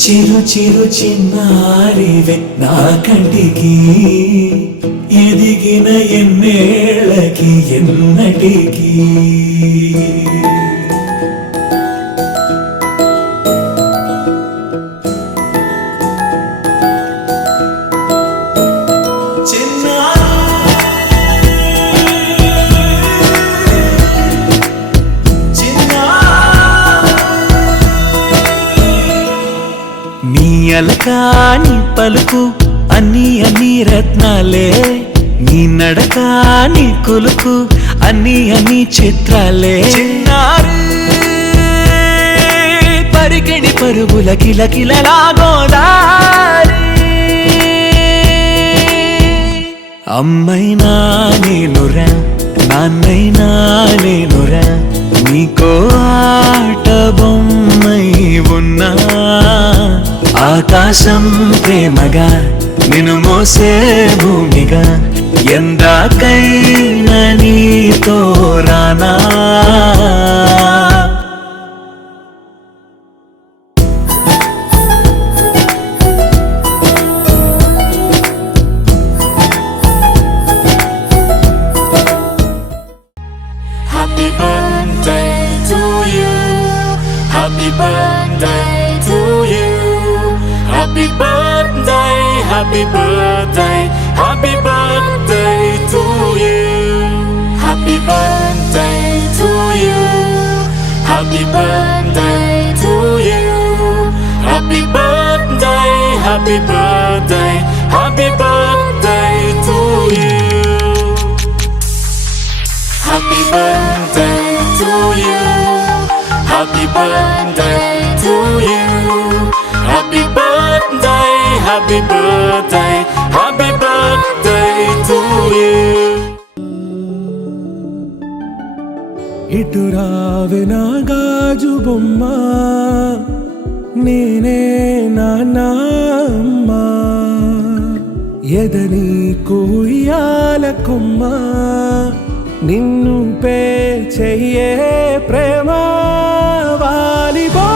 చిరు చిరు చిన్నారివే నా కంటికి ఎదిగిన ఎన్నేళ్ళకి ఎన్నటికి అలకాని పలుకు అన్ని అన్ని రత్నాలే నీ నడక నీ కులుకు అన్ని అన్ని చిత్రాలే చిన్నారు పరికిణి పరుగుల కిలకిలలా గోదారి అమ్మైనా నేనురా నాన్నైనా నేనురా నీకో ఆట బొమ్మై ఉన్నా ఆకాశం ప్రేమగా నిన్ను మోసే భూమిగా ఎందాకైనా నీతో రానా Happy birthday to you. Happy birthday to you. Happy birthday, happy birthday, happy birthday to you. Happy birthday to you. Happy birthday to you. Happy birthday, happy birthday, happy birthday to you. Happy birthday to you. Happy birthday to you. Happy birthday, happy birthday, happy birthday to you. ఇటు రావే నా గాజు బొమ్మ నేనే నాన్నమ్మ ఎదని కుయ్యాల కొమ్మ నిన్ను pay చెయ్యే ప్రేమ వాలిబో